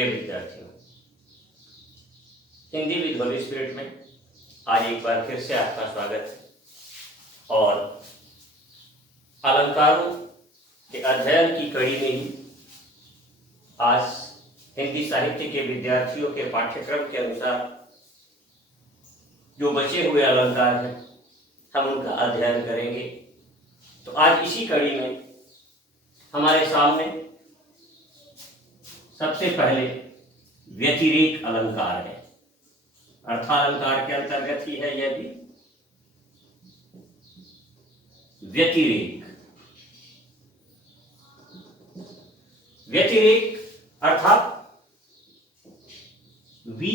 प्रिय विद्यार्थियों, Hindi with Holi spirit में आज एक बार फिर से आपका स्वागत है। और अलंकारों के अध्ययन की कड़ी में ही आज हिंदी साहित्य के विद्यार्थियों के पाठ्यक्रम के अनुसार जो बचे हुए अलंकार हैं हम उनका अध्ययन करेंगे। तो आज इसी कड़ी में हमारे सामने सबसे पहले व्यतिरेक अलंकार है। अर्थालंकार के अंतर्गत ही है यह भी। व्यतिरेक अर्थात वि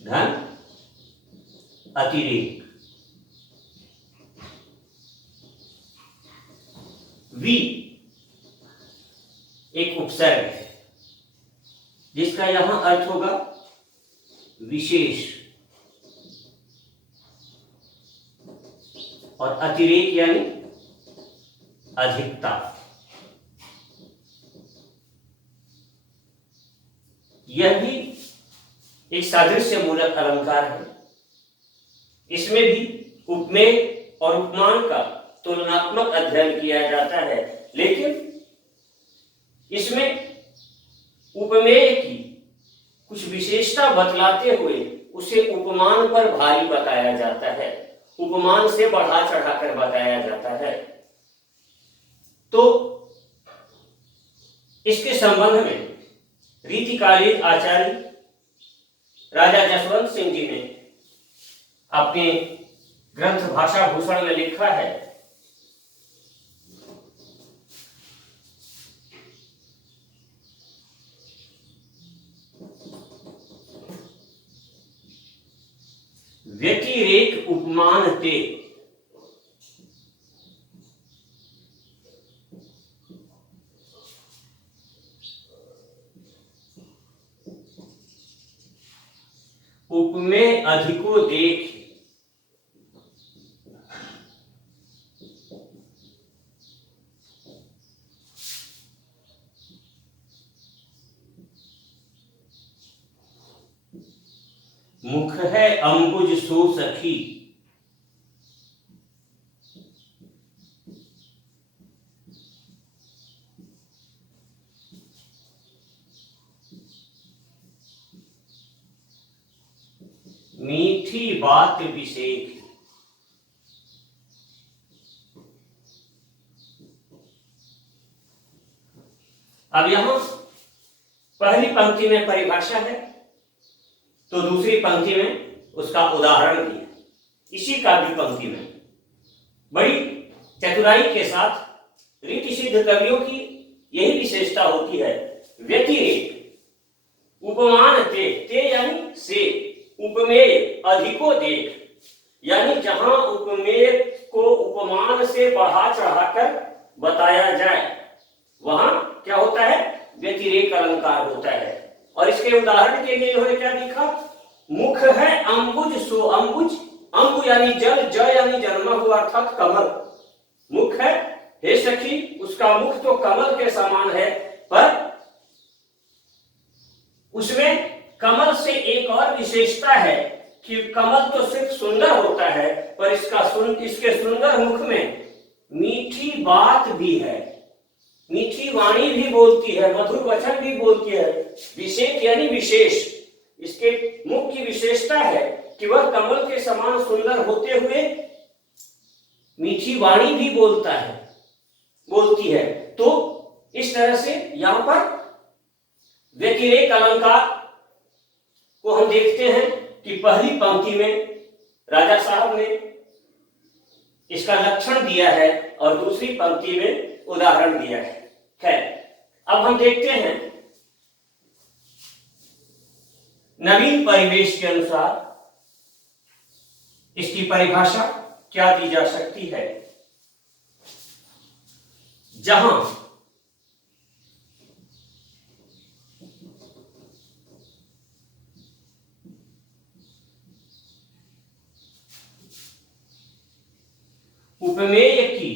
धन अतिरेक। वि एक उपसर्ग है जिसका यहां अर्थ होगा विशेष, और अतिरेक यानी अधिकता। यह भी एक सादृश्य मूलक अलंकार है। इसमें भी उपमेय और उपमान का तुलनात्मक अध्ययन किया जाता है, लेकिन इसमें उपमेय की कुछ विशेषता बतलाते हुए उसे उपमान पर भारी बताया जाता है, उपमान से बढ़ा चढ़ाकर बताया जाता है। तो इसके संबंध में रीतिकालीन आचार्य राजा जसवंत सिंह जी ने अपने ग्रंथ भाषा भूषण में लिखा है, व्यतिरेक उपमान ते उपमेय अधिको देख। मुख है अंबुज सो सखी, मीठी बात विशेष। अब यहां पहली पंक्ति में परिभाषा है तो दूसरी पंक्ति में उसका उदाहरण भी है। इसी काव्य पंक्ति में बड़ी चतुराई के साथ रीति सिद्ध कवियों की यही विशेषता होती है। व्यतिरेक उपमान ते यानी से, उपमेय अधिको देख, यानी जहां उपमेय को उपमान से बढ़ा चढ़ाकर बताया जाए वहां क्या होता है, व्यतिरेक अलंकार होता है। और इसके उदाहरण के लिए इन्होंने क्या लिखा, मुख है अंबुज सो। अंबुज, अंबु यानी जल, ज यानी जन्मा हुआ अर्थात कमल। मुख है, हे सखी, उसका मुख तो कमल के समान है, पर उसमें कमल से एक और विशेषता है कि कमल तो सिर्फ सुंदर होता है, पर इसके सुंदर मुख में मीठी बात भी है, मीठी वाणी भी बोलती है, मधुर वचन भी बोलती है। विशेष यानी विशेष। इसके मुख की विशेषता है कि वह कमल के समान सुंदर होते हुए मीठी वाणी भी बोलती है। तो इस तरह से यहां पर व्यतिरेक अलंकार को हम देखते हैं कि पहली पंक्ति में राजा साहब ने इसका लक्षण दिया है और दूसरी पंक्ति में उदाहरण दिया है। खैर, अब हम देखते हैं नवीन परिवेश के अनुसार इसकी परिभाषा क्या दी जा सकती है। जहां उपमेय की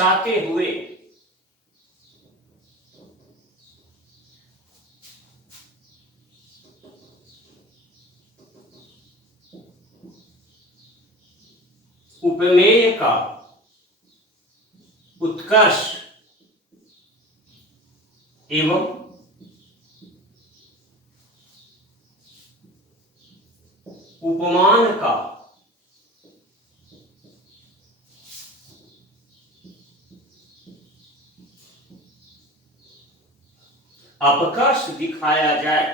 दर्शाते हुए उपमेय का उत्कर्ष एवं उपमान का अपकर्ष दिखाया जाए,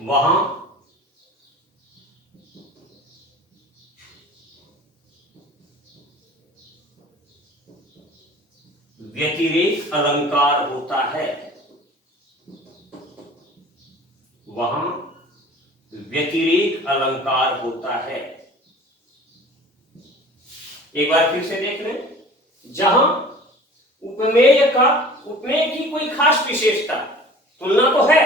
वहां व्यतिरेक अलंकार होता है। वहां व्यतिरेक अलंकार होता है। एक बार फिर से देख लें। जहां उपमेय की कोई खास विशेषता, तुलना तो है,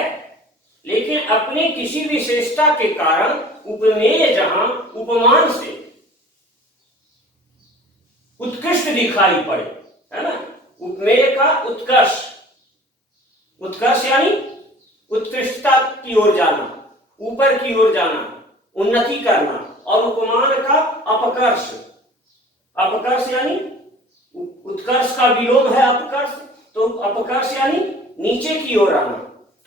लेकिन अपने किसी विशेषता के कारण उपमेय जहां उपमान से उत्कृष्ट दिखाई पड़े, है ना, उपमेय का उत्कर्ष, उत्कर्ष यानी उत्कृष्टता की ओर जाना, ऊपर की ओर जाना, उन्नति करना, और उपमान का अपकर्ष, अपकर्ष यानी उत्कर्ष का विलोम है अपकर्ष, तो अपकर्ष यानी नीचे की ओर आना।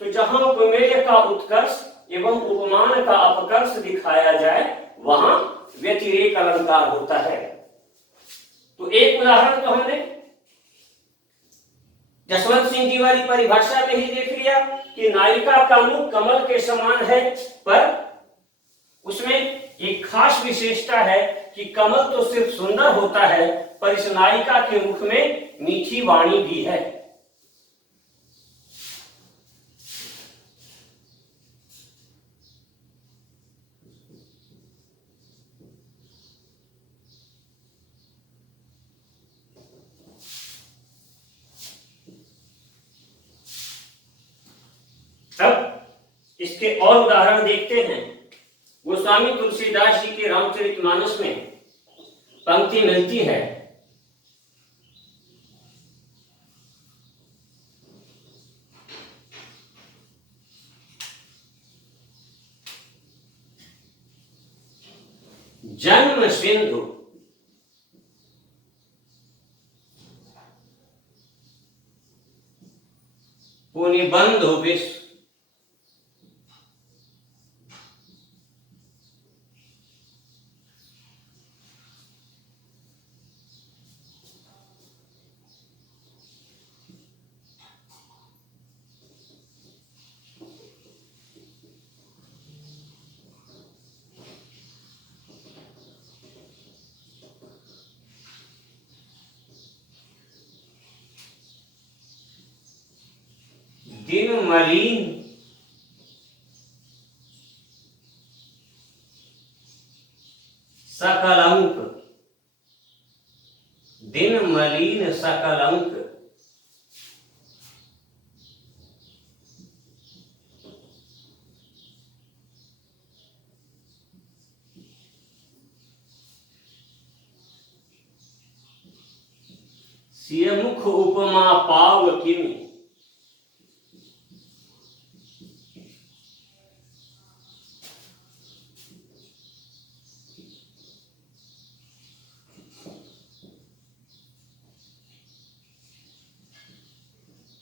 तो जहां उपमेय का उत्कर्ष एवं उपमान का अपकर्ष दिखाया जाए, वहां व्यतिरेक अलंकार होता है। तो एक उदाहरण तो हमने जसवंत सिंह जी वाली परिभाषा में ही देख लिया कि नायिका का मुख कमल के समान है, पर उसमें एक खास विशेषता है कि कमल तो सिर्फ सुंदर होता है, पर इस नायिका के मुख में मीठी वाणी भी है। अब इसके और उदाहरण देखते हैं। गोस्वामी तुलसीदास जी के रामचरितमानस में पंक्ति मिलती है, जन्म सिंधु पुनिबंधु विश्व, दिन मलिन सकल अंक, दिन मलिन सकल अंक, सिय मुख उपमा पाव किमी,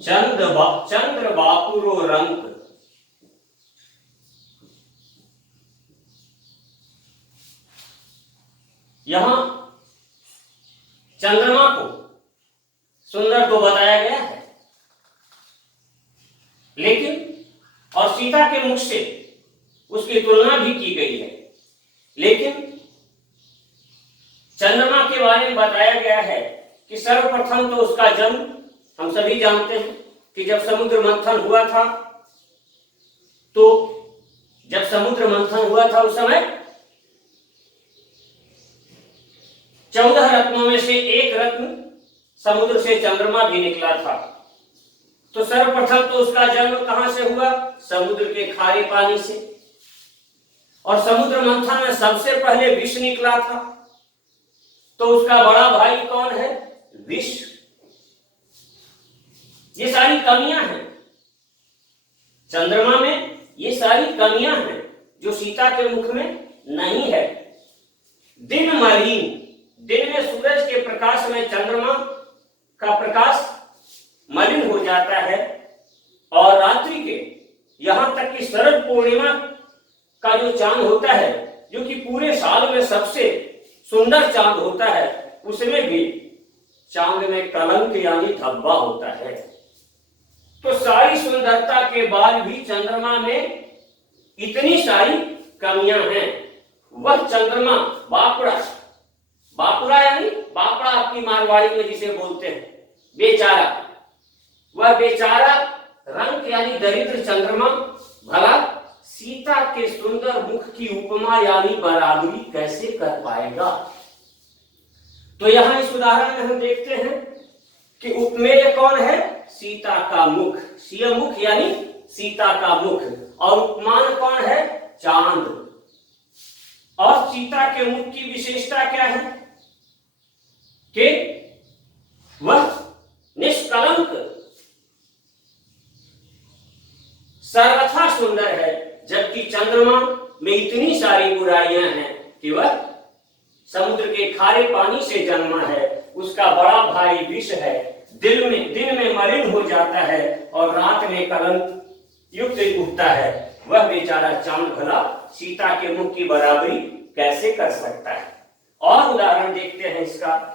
चंद्र बापुरो रंग। यहां चंद्रमा को सुंदर तो बताया गया है, लेकिन और सीता के मुख से उसकी तुलना भी की गई है, लेकिन चंद्रमा के बारे में बताया गया है कि सर्वप्रथम तो उसका जन्म हम सभी जानते हैं कि जब समुद्र मंथन हुआ था, तो जब समुद्र मंथन हुआ था उस समय 14 रत्नों में से एक रत्न समुद्र से चंद्रमा भी निकला था। तो सर्वप्रथम तो उसका जन्म कहां से हुआ? समुद्र के खारे पानी से। और समुद्र मंथन में सबसे पहले विष निकला था। तो उसका बड़ा भाई कौन है? विष। ये सारी कमियां हैं चंद्रमा में, ये सारी कमियां हैं जो सीता के मुख में नहीं है। दिन मलिन, दिन में सूरज के प्रकाश में चंद्रमा का प्रकाश मलिन हो जाता है, और रात्रि के यहां तक कि शरद पूर्णिमा का जो चांद होता है, जो कि पूरे साल में सबसे सुंदर चांद होता है, उसमें भी चांद में कलंक यानी धब्बा होता है। तो सारी सुंदरता के बाद भी चंद्रमा में इतनी सारी कमियां हैं। वह चंद्रमा बापुड़ा, बापुड़ा यानी बापड़ा आपकी मारवाड़ी में जिसे बोलते हैं, बेचारा, वह बेचारा रंग यानी दरिद्र चंद्रमा भला सीता के सुंदर मुख की उपमा यानी बराबरी कैसे कर पाएगा? तो यहां इस उदाहरण में हम देखते हैं कि उपमेय कौन है? सीता का मुख, सीय मुख यानी सीता का मुख, और उपमान कौन है? चांद। और सीता के मुख की विशेषता क्या है? कि वह निष्कलंक, सर्वथा सुंदर है, जबकि चंद्रमा में इतनी सारी बुराइयां हैं कि वह समुद्र के खारे पानी से जन्मा है, उसका बड़ा भाई विष है, दिन में मलिन हो जाता है और रात में कलंक युक्त उठता है। वह बेचारा चांद भला सीता के मुख की बराबरी कैसे कर सकता है? और उदाहरण देखते हैं इसका।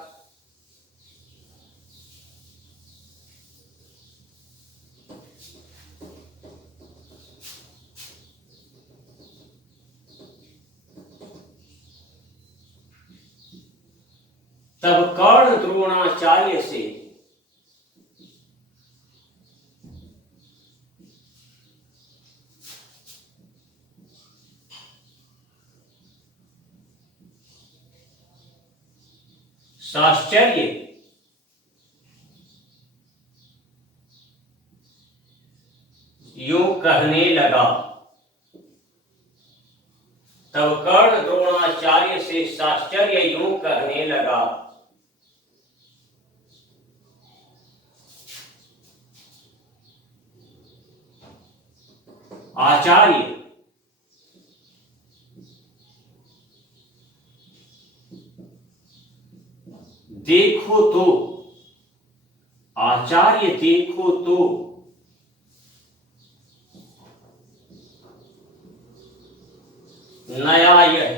तब कर्ण द्रोणाचार्य से साश्चर्य यूं कहने लगा। तब कर्ण द्रोणाचार्य से साश्चर्य यूं कहने लगा। आचार्य, देखो तो, आचार्य देखो तो, नया यह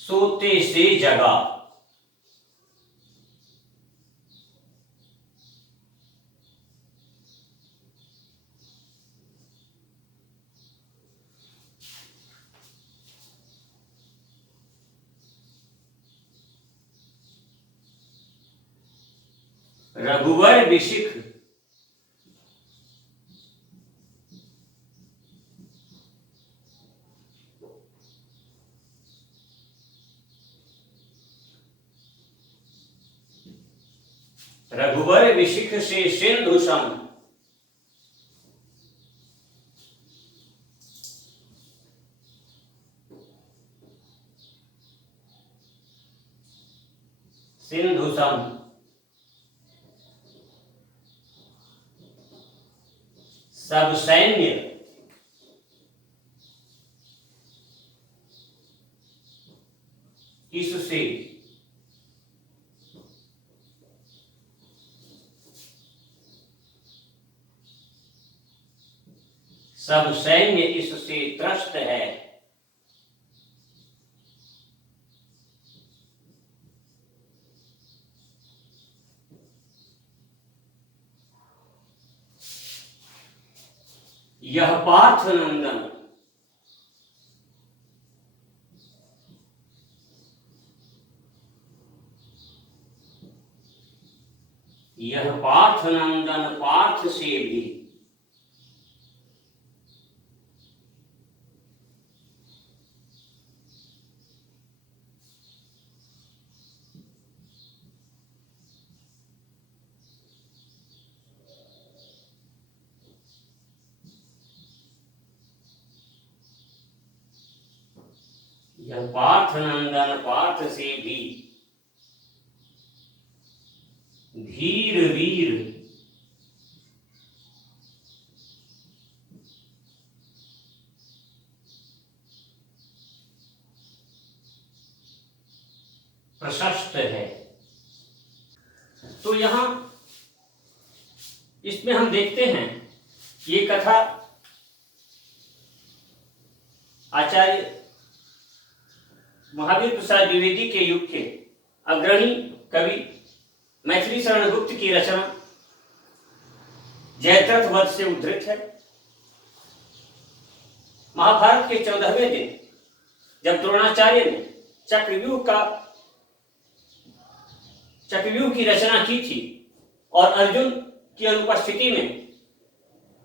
सोते से जगा। रघुवर विशिख रघुवर विशिख से सिंधु सम। सिंधु सम सब सैन्य इससे सब सैन्य इससे त्रस्त है। यह पार्थ नंदन यह पार्थ नंदन पार्थ से भी यह पार्थ नंदन पार्थ से भी धीर वीर प्रशस्त है। तो यहां इसमें हम देखते हैं ये कथा आचार्य महावीर प्रसाद द्विवेदी के युग के अग्रणी कवि मैथिली शरण गुप्त की रचना जयद्रथ वध से उद्धृत है। महाभारत के 14वें दिन जब द्रोणाचार्य ने चक्रव्यूह की रचना की थी और अर्जुन की अनुपस्थिति में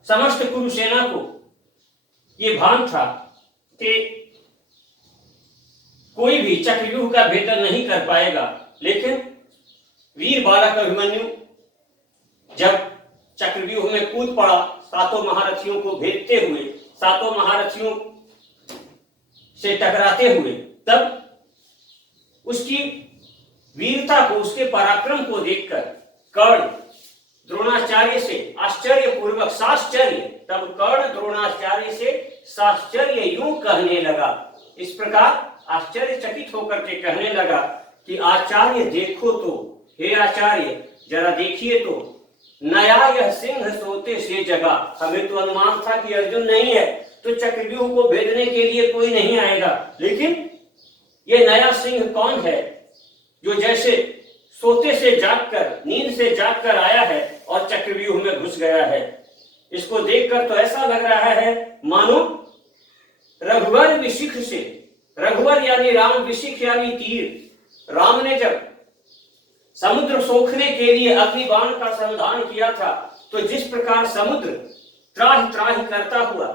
समस्त कुरुसेना को ये भान था कि कोई भी चक्रव्यूह का भेदन नहीं कर पाएगा, लेकिन वीर बालक अभिमन्यु जब चक्रव्यूह में कूद पड़ा सातों महारथियों को भेदते हुए, सातों महारथियों से टकराते हुए, तब उसकी वीरता को, उसके पराक्रम को देखकर कर्ण द्रोणाचार्य से आश्चर्यपूर्वक साश्चर्य, तब कर्ण द्रोणाचार्य से साश्चर्य यूं कहने लगा, इस प्रकार आश्चर्यचकित होकर के कहने लगा कि आचार्य देखो तो, हे आचार्य जरा देखिए तो, नया यह सिंह सोते से जगा। हमें तो अनुमान था कि अर्जुन नहीं है तो चक्रव्यूह को भेदने के लिए कोई नहीं आएगा, लेकिन ये नया सिंह कौन है जो जैसे सोते से जागकर, नींद से जागकर आया है और चक्रव्यूह में घुस गया है। इसको देखकर तो ऐसा लग रहा है मानो रघुवर विशिख से, रघुवर यानी राम, विशिख यानी तीर, राम ने जब समुद्र सोखने के लिए अग्निबाण का संधान किया था तो जिस प्रकार समुद्र त्राहि त्राहि करता हुआ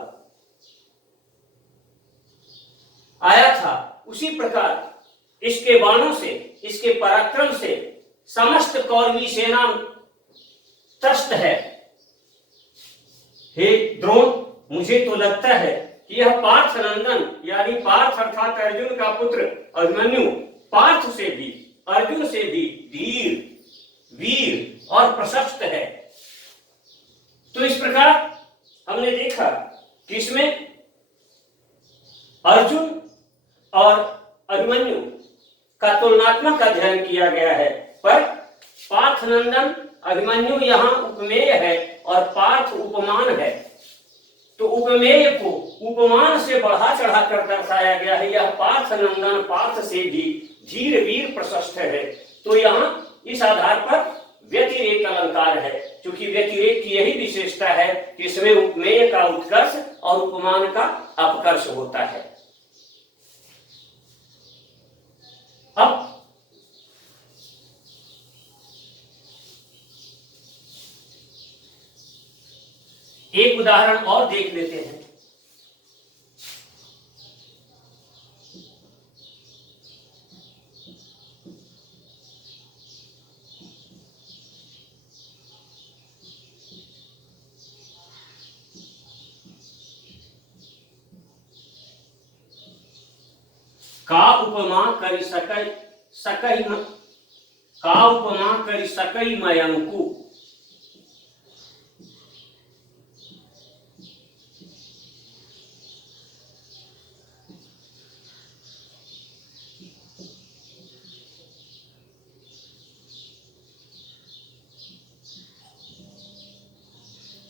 आया था, उसी प्रकार इसके बाणों से, इसके पराक्रम से समस्त कौरवी सेना त्रस्त है। हे द्रोण, मुझे तो लगता है कि यह पार्थ नंदन यानी पार्थ अर्थात अर्जुन का पुत्र अभिमन्यु पार्थ से भी, अर्जुन से भी धीर, वीर और प्रशस्त है। तो इस प्रकार हमने देखा कि इसमें अर्जुन और अभिमन्यु का तुलनात्मक अध्ययन किया गया है, पर पार्थ नंदन अभिमन्यु यहाँ उपमेय है और पार्थ उपमान है। तो उपमेय को उपमान से बढ़ा चढ़ा कर दर्शाया गया है। यह पार्थ नंदन पार्थ से भी धीर वीर प्रशस्त है। तो यहाँ इस आधार पर व्यतिरेक अलंकार है, क्योंकि व्यतिरेक की यही विशेषता है कि इसमें उपमेय का उत्कर्ष और उपमान का अपकर्ष होता है। अब एक उदाहरण और देख लेते हैं। का उपमा करि सकई मयंकु,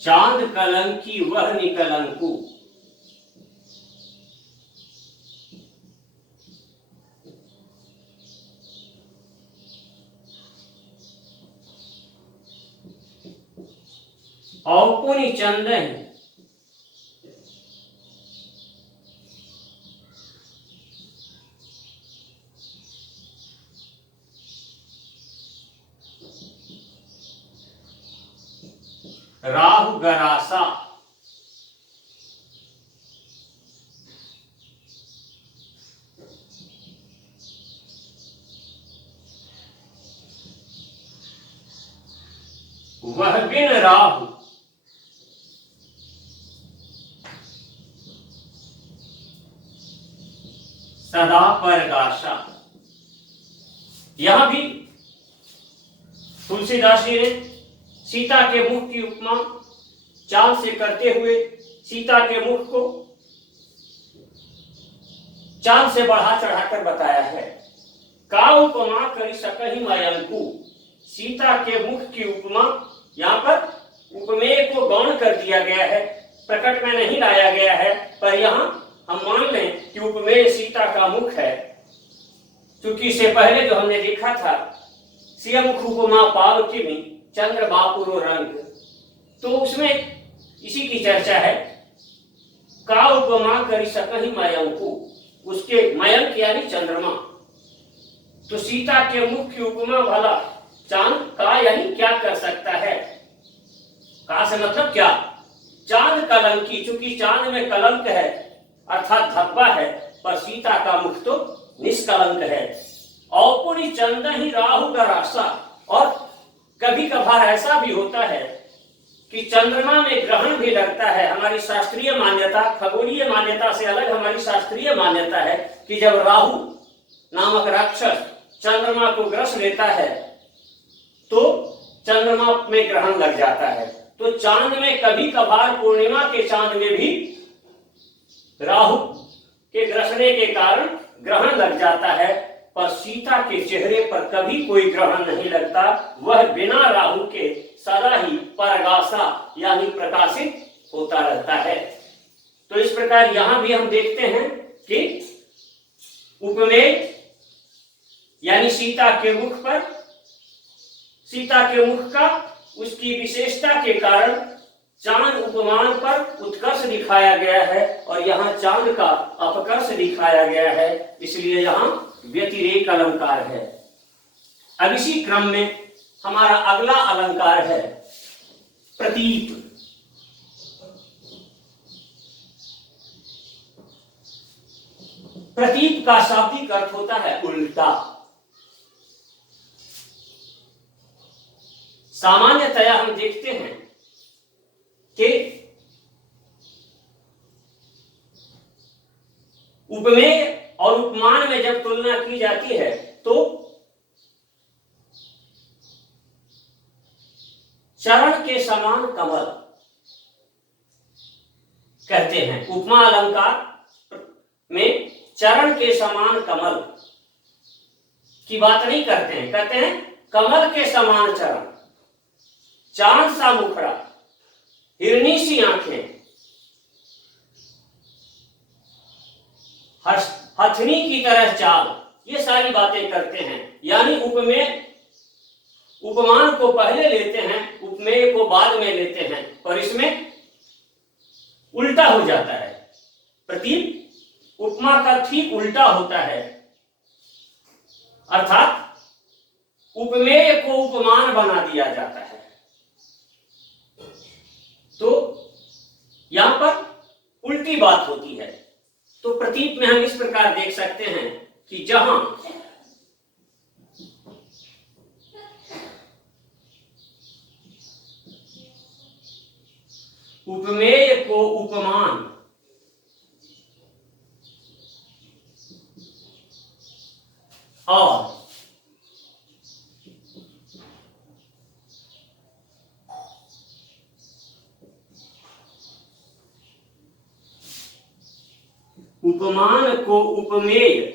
चांद कलंकी वह निकलंकु। औपुनि चंदन राहु गरासा। वह बिन राहु सदा परगाशा। यहां भी तुलसीदास जी ने सीता के मुख की उपमा चांद से करते हुए सीता के मुख को चांद से बढ़ा चढ़ाकर बताया है। का उपमा करी सकहि मयंकु, सीता के मुख की उपमा, यहाँ पर उपमेय को गौण कर दिया गया है, प्रकट में नहीं लाया गया है, पर यहाँ हम मान लें कि उपमेय सीता का मुख है, क्योंकि इससे पहले जो हमने देखा था सिय मुख उपमा पाव किमि चंद्र बापुरो रंग, तो उसमें इसी की चर्चा है। का उपमा करी सकहि मयंकु, उसके मयंक यानी चंद्रमा, तो सीता के मुख की उपमा भला चांद का यानी क्या कर सकता है। का से मतलब क्या, चांद कलंकी, चूंकि चांद में कलंक है अर्थात धब्बा है, पर सीता का मुख तो निष्कलंक है। औपुरी चंद ही राहु गरासा, और कभी कभार ऐसा भी होता है कि चंद्रमा में ग्रहण भी लगता है। हमारी शास्त्रीय मान्यता, खगोलीय मान्यता से अलग हमारी शास्त्रीय मान्यता है कि जब राहु नामक राक्षस चंद्रमा को ग्रस लेता है तो चंद्रमा में ग्रहण लग जाता है। तो चांद में कभी कभार, पूर्णिमा के चांद में भी राहु के ग्रसने के कारण ग्रहण लग जाता है, पर सीता के चेहरे पर कभी कोई ग्रहण नहीं लगता, वह बिना राहु के सदा ही परगासा यानी प्रकाशित होता रहता है। तो इस प्रकार यहां भी हम देखते हैं कि उपमेय यानी सीता के मुख पर, सीता के मुख का उसकी विशेषता के कारण चांद उपमान पर उत्कर्ष दिखाया गया है और यहाँ चांद का अपकर्ष दिखाया गया है, इसलिए यहाँ व्यतिरेक अलंकार है। अब इसी क्रम में हमारा अगला अलंकार है प्रतीप। प्रतीप का शाब्दिक अर्थ होता है उल्टा। सामान्यतया हम देखते हैं कि उपमेय और उपमान में जब तुलना की जाती है तो चरण के समान कमल कहते हैं। उपमा अलंकार में चरण के समान कमल की बात नहीं करते हैं, कहते हैं कमल के समान चरण, चांद सा मुखड़ा, हिरनी सी आंखें, हथनी की तरह चाल, ये सारी बातें करते हैं। यानी उपमेय उपमान को पहले लेते हैं, उपमेय को बाद में लेते हैं, पर इसमें उल्टा हो जाता है। प्रतीप उपमा का ठीक उल्टा होता है, अर्थात उपमेय को उपमान बना दिया जाता है। तो यहां पर उल्टी बात होती है। तो प्रतीप में हम इस प्रकार देख सकते हैं कि जहां उपमेय को उपमान और उपमान को उपमेय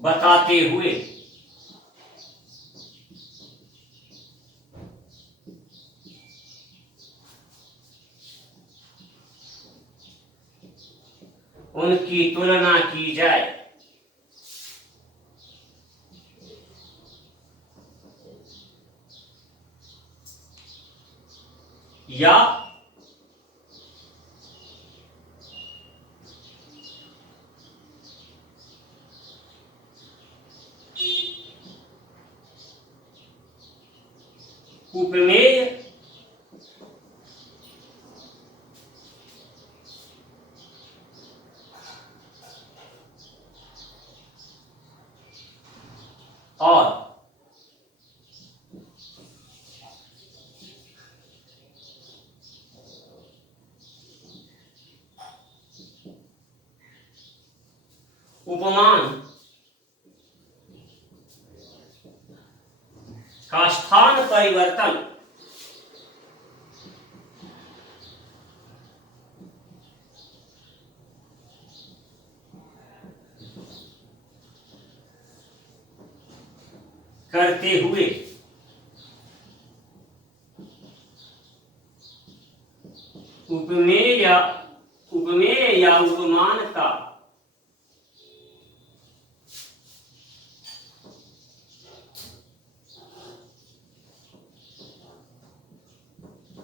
बताते हुए उनकी तुलना की जाए या उपमेय और का स्थान परिवर्तन करते हुए उपमेय या उपमान का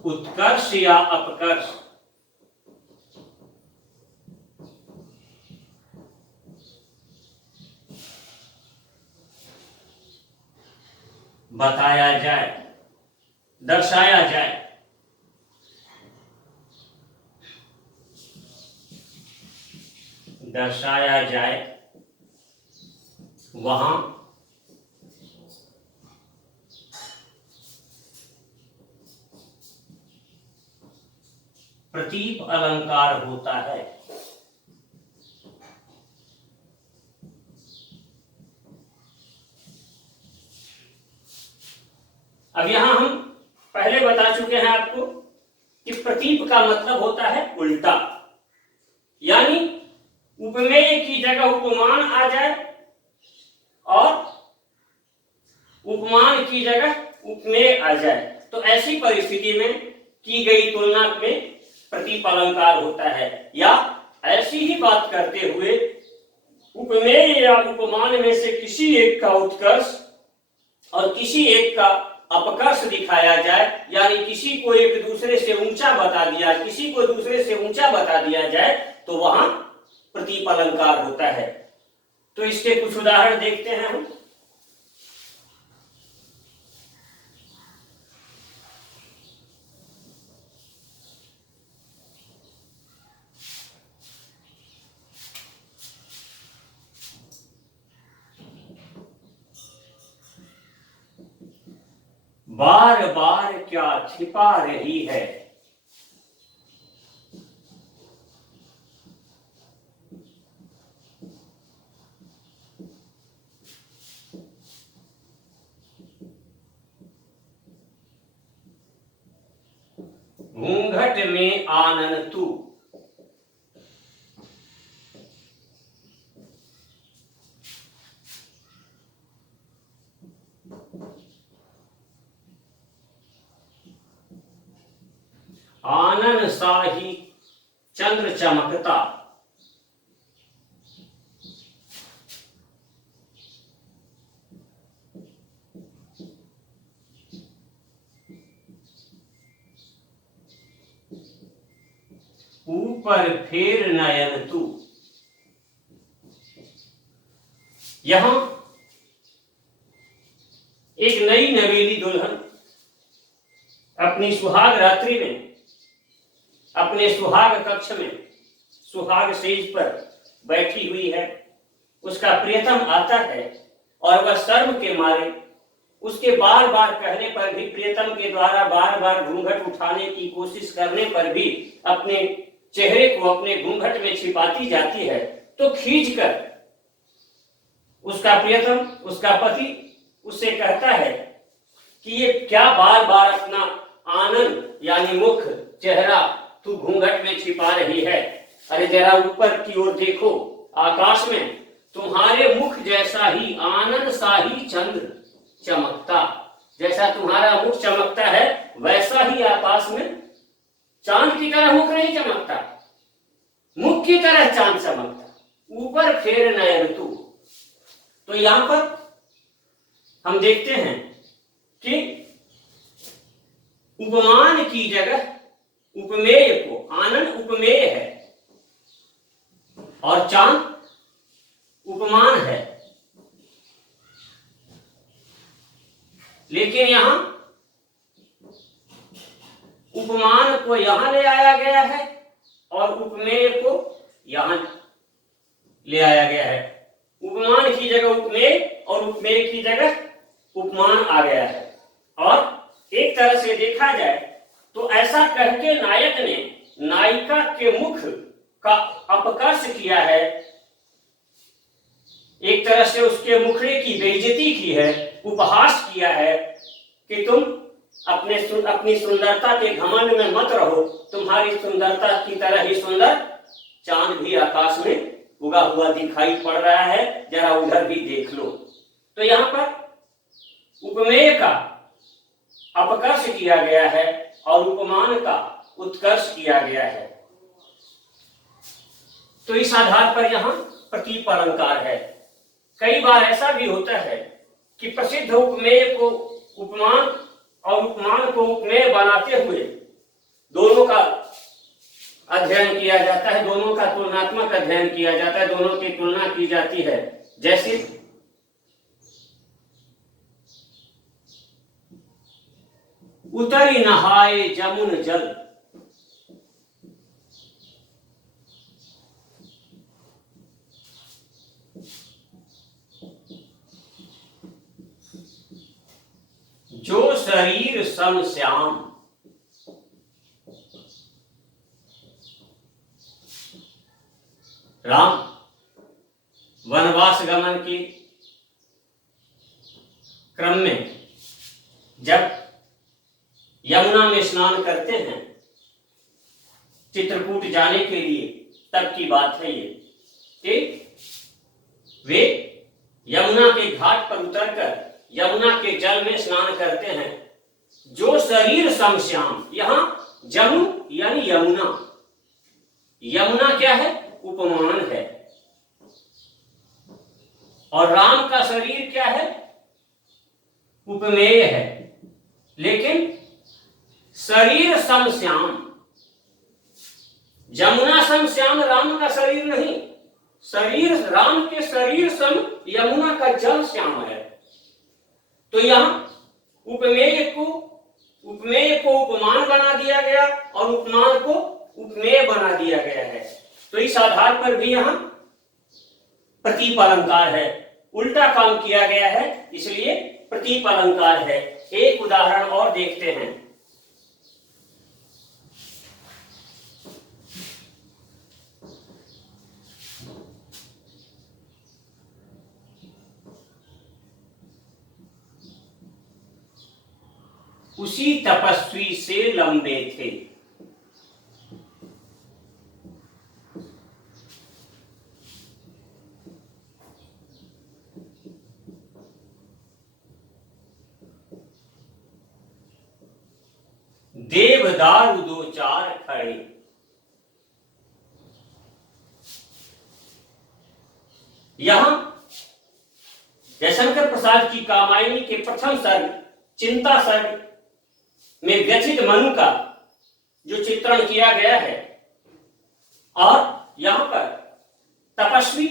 उत्कर्ष या अपकर्ष बताया जाए, दर्शाया जाए। दर्शाया जाए वहां प्रतीप अलंकार होता है। अब यहां हम पहले बता चुके हैं आपको कि प्रतीप का मतलब होता है उल्टा, यानी उपमेय की जगह उपमान आ जाए और उपमान की जगह उपमेय आ जाए, तो ऐसी परिस्थिति में की गई तुलना में प्रतीप अलंकार होता है। या ऐसी ही बात करते हुए उपमेय या उपमान में से किसी एक का उत्कर्ष और किसी एक का अपकर्ष दिखाया जाए, यानी किसी को एक दूसरे से ऊंचा बता दिया, किसी को दूसरे से ऊंचा बता दिया जाए, तो वहां प्रतीप अलंकार होता है। तो इसके कुछ उदाहरण देखते हैं हम। बार बार क्या छिपा रही है, घूंघट में आनन तू। आनन साही चंद्र चमकता। ऊपर फेर नयन तू। यहां एक नई नवेली दुल्हन अपनी सुहाग रात्रि में अपने सुहाग कक्ष में सुहाग सेज पर बैठी हुई है। उसका प्रियतम आता है और वह शर्म के मारे उसके बार बार कहने पर भी, प्रियतम के द्वारा बार बार घूंघट उठाने की कोशिश करने पर भी अपने चेहरे को अपने घूंघट में छिपाती जाती है। तो खींचकर उसका प्रियतम, उसका पति उससे कहता है कि ये क्या बार बार अपना आनंद यानी मुख, चेहरा तू घूंघट में छिपा रही है। अरे जरा ऊपर की ओर देखो, आकाश में तुम्हारे मुख जैसा ही आनंद सा ही चंद्र चमकता। जैसा तुम्हारा मुख चमकता है वैसा ही आकाश में चांद की तरह मुख नहीं चमकता, मुख की तरह चांद चमकता। ऊपर फेर नयन तू। तो यहां पर हम देखते हैं कि उपमान की जगह उपमेय को, आनंद उपमेय है और चांद उपमान है, लेकिन यहां उपमान को यहां ले आया गया है और उपमेय को यहां ले आया गया है। उपमान की जगह उपमेय और उपमेय की जगह उपमान आ गया है। और एक तरह से देखा जाए तो ऐसा कह के नायक ने नायिका के मुख का अपकर्ष किया है, एक तरह से उसके मुखड़े की बेइज्जती की है, उपहास किया है, कि तुम अपनी सुंदरता के घमंड में मत रहो, तुम्हारी सुंदरता की तरह ही सुंदर चांद भी आकाश में उगा हुआ दिखाई पड़ रहा है, जरा उधर भी देख लो। तो यहाँ पर उपमेय का अपकर्ष किया गया है और उपमान का उत्कर्ष किया गया है। तो इस आधार पर यहाँ प्रतीप अलंकार है। कई बार ऐसा भी होता है कि प्रसिद्ध उपमेय को उपमान और उपमान को उपमेय बनाते हुए दोनों का अध्ययन किया जाता है, दोनों का तुलनात्मक अध्ययन किया जाता है, दोनों की तुलना की जाती है। जैसे उतरी नहाए जमुन जल, जो शरीर सम श्याम, राम वनवास गमन के क्रम में जब यमुना में स्नान करते हैं चित्रकूट जाने के लिए, तब की बात है ये कि वे यमुना के घाट पर उतरकर यमुना के जल में स्नान करते हैं। जो शरीर सम श्याम, यहां जमु यानी यमुना, यमुना क्या है? उपमान है। और राम का शरीर क्या है? उपमेय है। लेकिन शरीर सम श्याम, जमुना सम श्याम राम का शरीर नहीं, शरीर राम के शरीर सम यमुना का जल श्याम है। तो यहां उपमेय को उपमान बना दिया गया और उपमान को उपमेय बना दिया गया है। तो इस आधार पर भी यहां प्रतीप अलंकार है, उल्टा काम किया गया है, इसलिए प्रतीप अलंकार है। एक उदाहरण और देखते हैं। उसी तपस्वी से लंबे थे, देवदारू दो चार खड़े। यहां जयशंकर प्रसाद की कामायनी के प्रथम सर्ग चिंता सर्ग में व्यथित मनु का जो चित्रण किया गया है, और यहां पर तपस्वी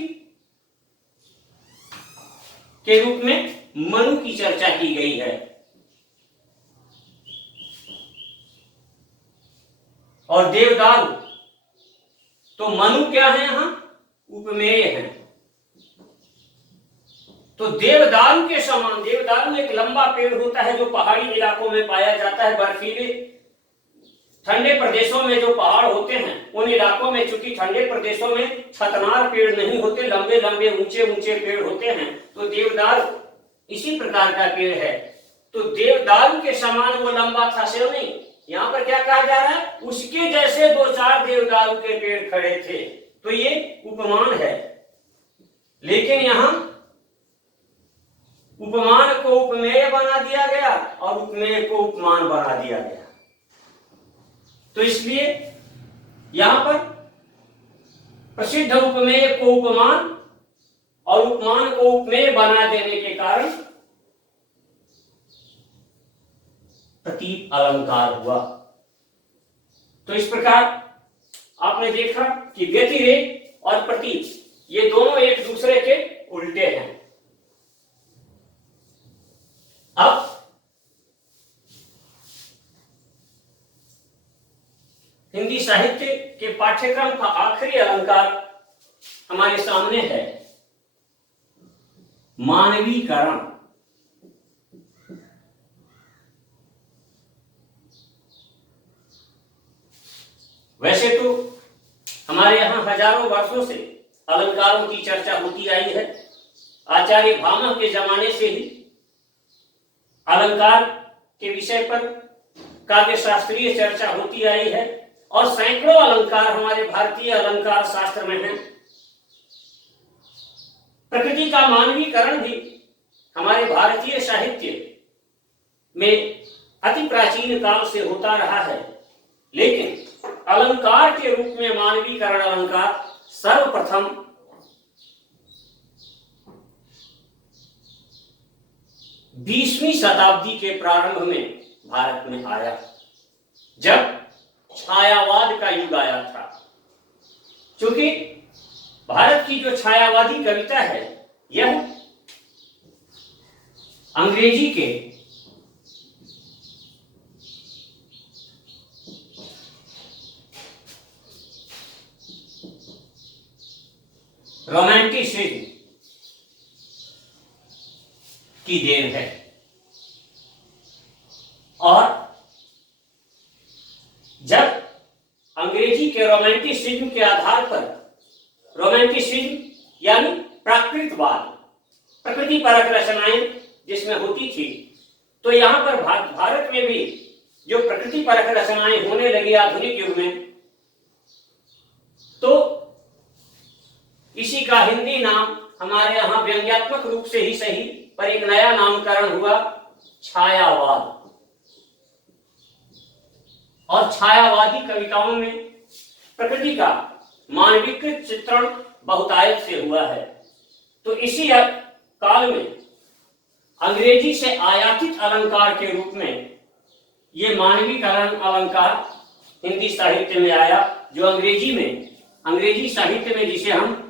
के रूप में मनु की चर्चा की गई है। और देवदारू, तो मनु क्या है? यहां उपमेय है। तो देवदारू के समान, देवदारू एक लंबा पेड़ होता है जो पहाड़ी इलाकों में पाया जाता है, बर्फीले ठंडे प्रदेशों में जो पहाड़ होते हैं उन इलाकों में, चूंकि ठंडे प्रदेशों में छतनार पेड़ नहीं होते, लंबे लंबे ऊंचे ऊंचे पेड़ होते हैं, तो देवदारू इसी प्रकार का पेड़ है। तो देवदारू के समान वो लंबा था से नहीं, यहां पर क्या कहा जा रहा है? उसके जैसे दो चार देवदारू के पेड़ खड़े थे। तो ये उपमान है। लेकिन यहां उपमान को उपमेय बना दिया गया और उपमेय को उपमान बना दिया गया। तो इसलिए यहां पर प्रसिद्ध उपमेय को उपमान और उपमान को उपमेय बना देने के कारण प्रतीप अलंकार हुआ। तो इस प्रकार आपने देखा कि व्यतिरेक और प्रतीप ये दोनों एक दूसरे के उल्टे हैं। अब हिंदी साहित्य के पाठ्यक्रम का आखिरी अलंकार हमारे सामने है, मानवीकरण। वैसे तो हमारे यहां हजारों वर्षों से अलंकारों की चर्चा होती आई है। आचार्य भामह के जमाने से ही अलंकार के विषय पर काव्य शास्त्रीय चर्चा होती आई है और सैकड़ों अलंकार हमारे भारतीय अलंकार शास्त्र में हैं। प्रकृति का मानवीकरण भी हमारे भारतीय साहित्य में अति प्राचीन काल से होता रहा है, लेकिन अलंकार के रूप में मानवीकरण अलंकार सर्वप्रथम 20वीं शताब्दी के प्रारंभ में भारत में आया, जब छायावाद का युग आया था। क्योंकि भारत की जो छायावादी कविता है यह अंग्रेजी के रोमांटिसिज्म की देन है और जब अंग्रेजी के रोमांटिसिज्म के आधार पर रोमांटिसिज्म यानी प्राकृतवाद, प्रकृति परक रचनाएं जिसमें होती थी, तो यहां पर भारत में भी जो प्रकृति परक रचनाएं होने लगी आधुनिक युग में, तो इसी का हिंदी नाम हमारे यहां व्यंग्यात्मक रूप से ही सही पर एक नया नामकरण हुआ छायावाद। और छायावादी कविताओं में प्रकृति का मानवीकृत चित्रण बहुतायत से हुआ है। तो इसी काल में अंग्रेजी से आयातित अलंकार के रूप में ये मानवीकरण अलंकार हिंदी साहित्य में आया, जो अंग्रेजी साहित्य में जिसे हम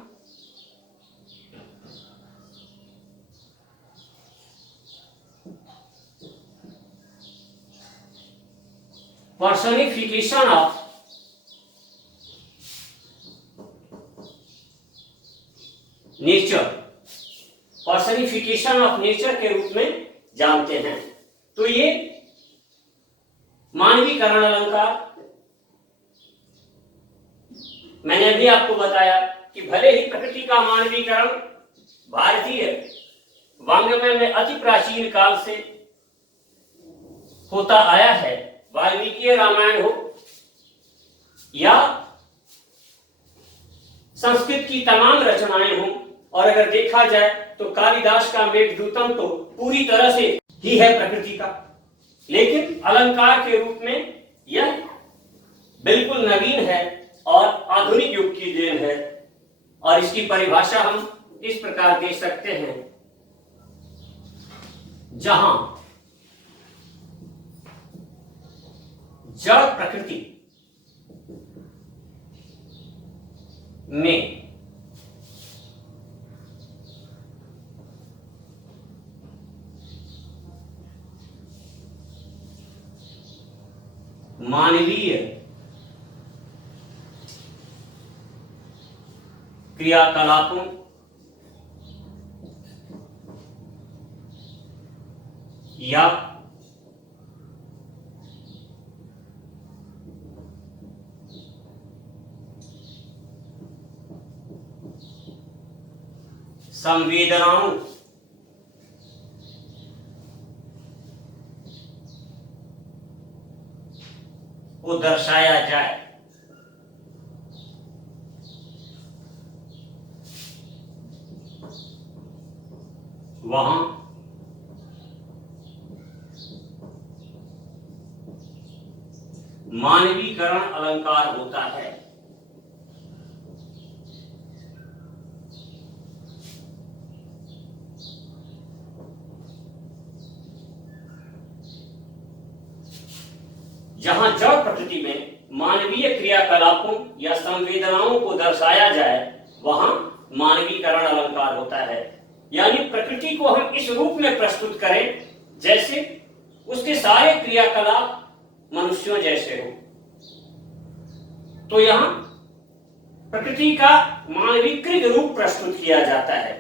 पर्सनिफिकेशन ऑफ नेचर के रूप में जानते हैं। तो ये मानवीकरण अलंकार मैंने अभी आपको बताया कि भले ही प्रकृति का मानवीकरण भारतीय वाङ्मय में अति प्राचीन काल से होता आया है, वाल्मीकि रामायण हो या संस्कृत की तमाम रचनाएं हों, और अगर देखा जाए तो कालिदास का मेघदूतम तो पूरी तरह से ही है प्रकृति का, लेकिन अलंकार के रूप में यह बिल्कुल नवीन है और आधुनिक युग की देन है। और इसकी परिभाषा हम इस प्रकार दे सकते हैं, जहां जड़ प्रकृति में मानवीय क्रियाकलापों या संवेदनाओं को दर्शाया जाए, वहां मानवीकरण अलंकार होता है। जहां जड़ प्रकृति में मानवीय क्रियाकलापों या संवेदनाओं को दर्शाया जाए, वहां मानवीकरण अलंकार होता है। यानी प्रकृति को हम इस रूप में प्रस्तुत करें जैसे उसके सारे क्रियाकलाप मनुष्यों जैसे हो। तो यहां प्रकृति का मानवीकृत रूप प्रस्तुत किया जाता है।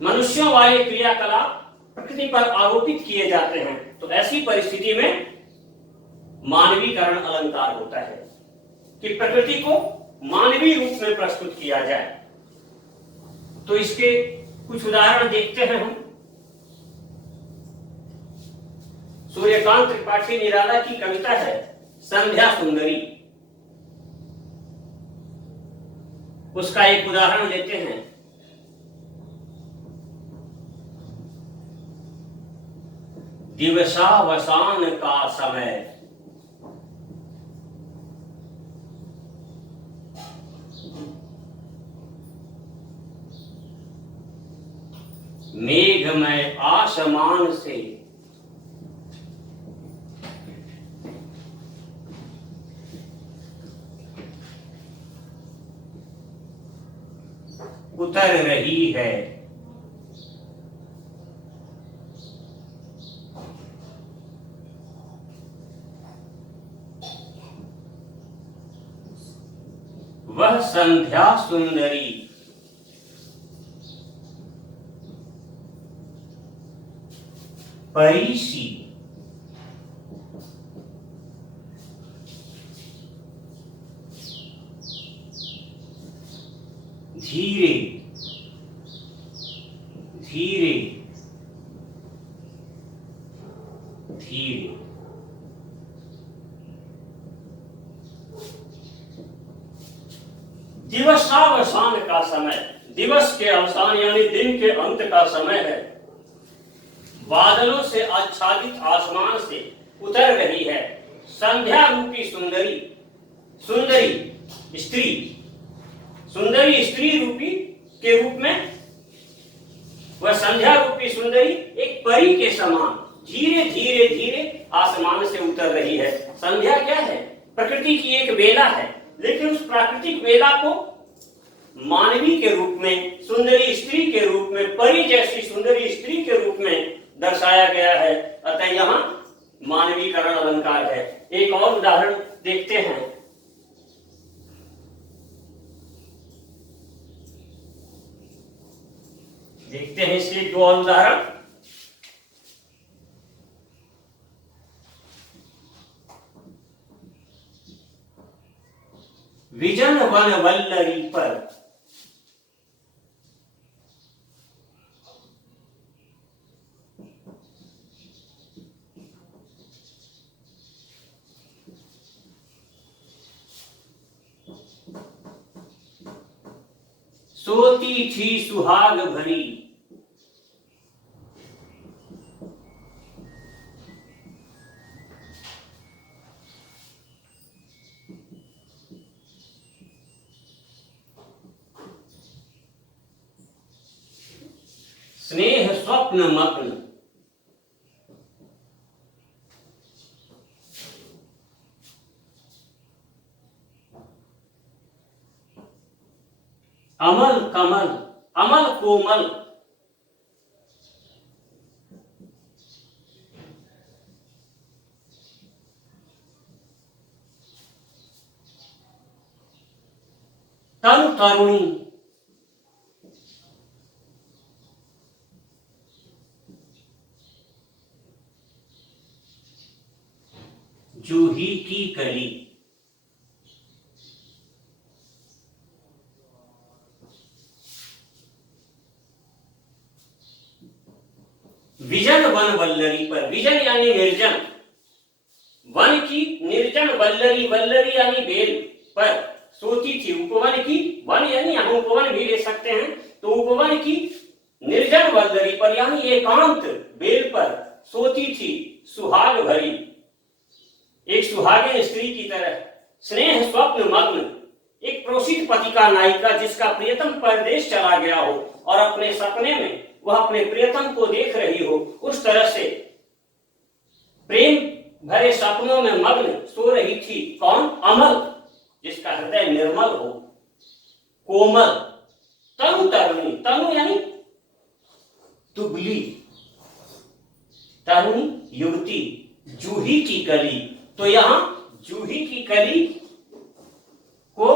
मनुष्यों वाले क्रियाकलाप प्रकृति पर आरोपित किए जाते हैं। तो ऐसी परिस्थिति में मानवीकरण अलंकार होता है कि प्रकृति को मानवीय रूप में प्रस्तुत किया जाए। तो इसके कुछ उदाहरण देखते हैं हम। सूर्यकांत त्रिपाठी निराला की कविता है संध्या सुंदरी। उसका एक उदाहरण लेते हैं। दिवसावसान का समय, मेघमय आसमान से उतर रही है। वह संध्या सुंदरी परी सी धीरे धीरे धीरे दिवसावसान का समय, दिवस के अवसान यानी दिन के अंत का समय है। बादलों से आच्छादित आसमान से उतर रही है संध्या रूपी सुंदरी, सुंदरी स्त्री, सुंदरी स्त्री रूपी के रूप में वह संध्या रूपी सुंदरी एक परी के समान धीरे धीरे धीरे आसमान से उतर रही है। संध्या क्या है? प्रकृति की एक बेला है, लेकिन उस प्राकृतिक बेला को मानवी के रूप में, सुंदरी स्त्री के रूप में, परी जैसी सुंदरी स्त्री के रूप में दर्शाया गया है। अतः यहाँ मानवीकरण अलंकार है। एक और उदाहरण देखते हैं। देखते हैं इसके दो और उदाहरण। विजन वन वल्लरी पर सोती थी सुहाग भरी, स्नेह स्वप्न मग्न, अमल कमल, अमल कोमल, तनु तरुणी, जूही की कली, विजन वन वल्लरी पर, विजन यानी निर्जन, वन की निर्जन वल्लरी, वल्लरी यानी बेल पर सोती थी, उपवन की, वन यानी हम उपवन भी ले सकते हैं, तो उपवन की निर्जन वल्लरी पर यानी एकांत बेल पर सोती थी सुहाग भरी, एक सुहागिन स्त्री की तरह। स्नेह स्वप्न मग्न, एक प्रोसित पति का नायिका जिसका प्रियतम परदेश चला गया हो और अपने सपने में वह अपने प्रियतम को देख रही हो, उस तरह से प्रेम भरे सपनों में मग्न सो रही थी। कौन? अमल, जिसका हृदय निर्मल हो, कोमल, तनु तरुणी, तनु यानी दुबली, तरुणी युवती, जूही की कली, तो यहां जूही की कली को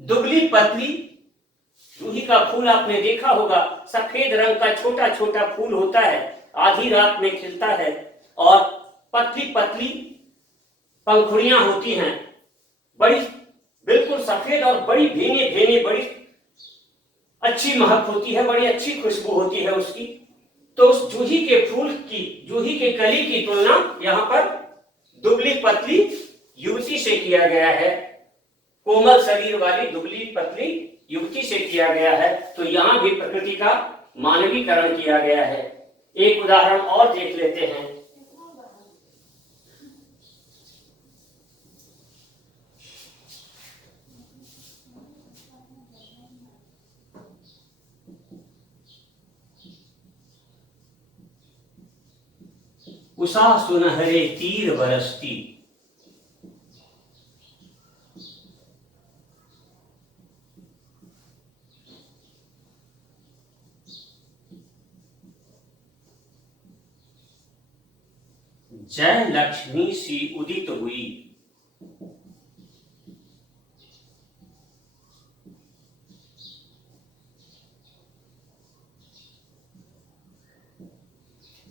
दुबली पतली, जूही का फूल आपने देखा होगा, सफेद रंग का छोटा छोटा फूल होता है, आधी रात में खिलता है और पतली पतली पंखुड़ियां होती हैं, बड़ी बिल्कुल सफेद और बड़ी भीनी भीनी, बड़ी अच्छी महक होती है, बड़ी अच्छी खुशबू होती है उसकी। तो उस जूही के फूल की, जूही दूधी के कली की तुलना यहाँ पर दुबली पतली युवती से किया गया है, कोमल शरीर वाली दुबली पतली युवती से किया गया है। तो यहाँ भी प्रकृति का मानवीकरण किया गया है। एक उदाहरण और देख लेते हैं। उषा सुनहरे तीर बरसती, जय लक्ष्मी सी उदित हुई,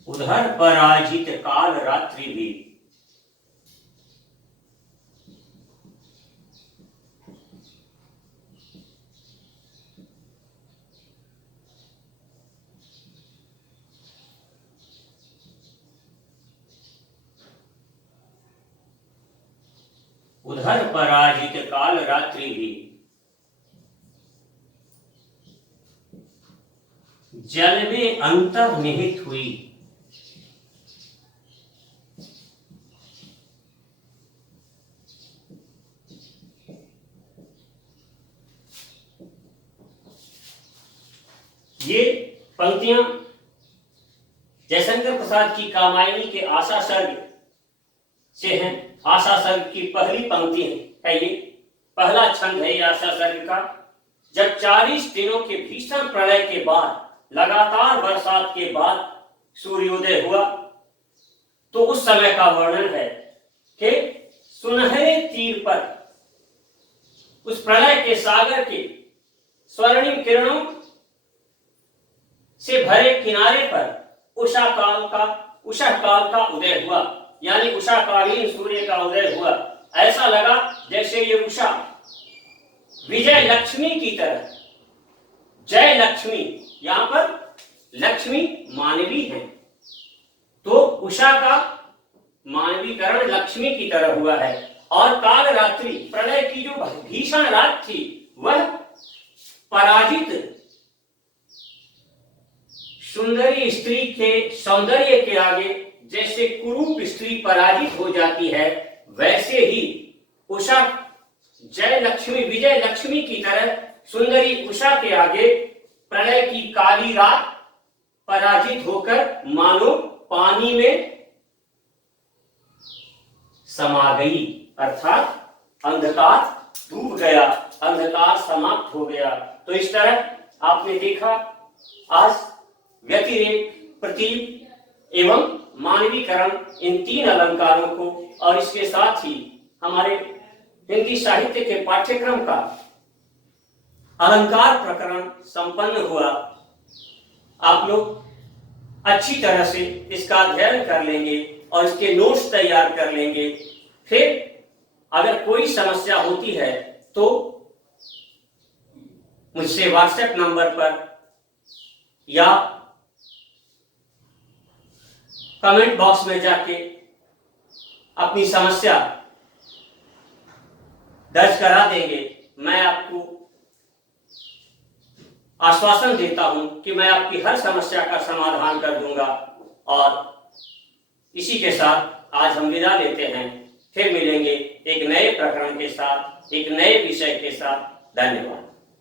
उधर पराजित काल रात्रि भी, उधर पराजित काल रात्रि भी, जल में अंतर्निहित हुई, ये पंक्तियां जयशंकर प्रसाद की कामायनी के आशा सर्ग से हैं। आशा सर्ग की पहली पंक्ति है ये, पहला छंद है ये आशा सर्ग का। जब 40 दिनों के भीषण प्रलय के बाद, लगातार बरसात के बाद सूर्योदय हुआ, तो उस समय का वर्णन है कि सुनहरे तीर पर, उस प्रलय के सागर के स्वर्णिम किरणों से भरे किनारे पर उषा काल का उदय हुआ, यानी उषा कालीन सूर्य का उदय हुआ। ऐसा लगा जैसे ये उषा विजय लक्ष्मी की तरह, जय लक्ष्मी, यहां पर लक्ष्मी मानवी है, तो उषा का मानवीकरण लक्ष्मी की तरह हुआ है। और काल रात्रि, प्रलय की जो भीषण रात थी, वह पराजित सुंदरी स्त्री के सौंदर्य के आगे जैसे कुरूप स्त्री पराजित हो जाती है, वैसे ही उषा जय लक्ष्मी, विजय लक्ष्मी की तरह सुंदरी उषा के आगे प्रलय की काली रात पराजित होकर मानो पानी में समा गई, अर्थात अंधकार डूब गया, अंधकार समाप्त हो गया। तो इस तरह आपने देखा आज व्यतिरेक, प्रतीक एवं मानवीकरण, इन 3 अलंकारों को, और इसके साथ ही हमारे हिंदी साहित्य के पाठ्यक्रम का अलंकार प्रकरण संपन्न हुआ। आप लोग अच्छी तरह से इसका अध्ययन कर लेंगे और इसके नोट्स तैयार कर लेंगे। फिर अगर कोई समस्या होती है तो मुझसे व्हाट्सएप नंबर पर या कमेंट बॉक्स में जाके अपनी समस्या दर्ज करा देंगे। मैं आपको आश्वासन देता हूं कि मैं आपकी हर समस्या का समाधान कर दूंगा। और इसी के साथ आज हम विदा लेते हैं, फिर मिलेंगे एक नए प्रकरण के साथ, एक नए विषय के साथ। धन्यवाद।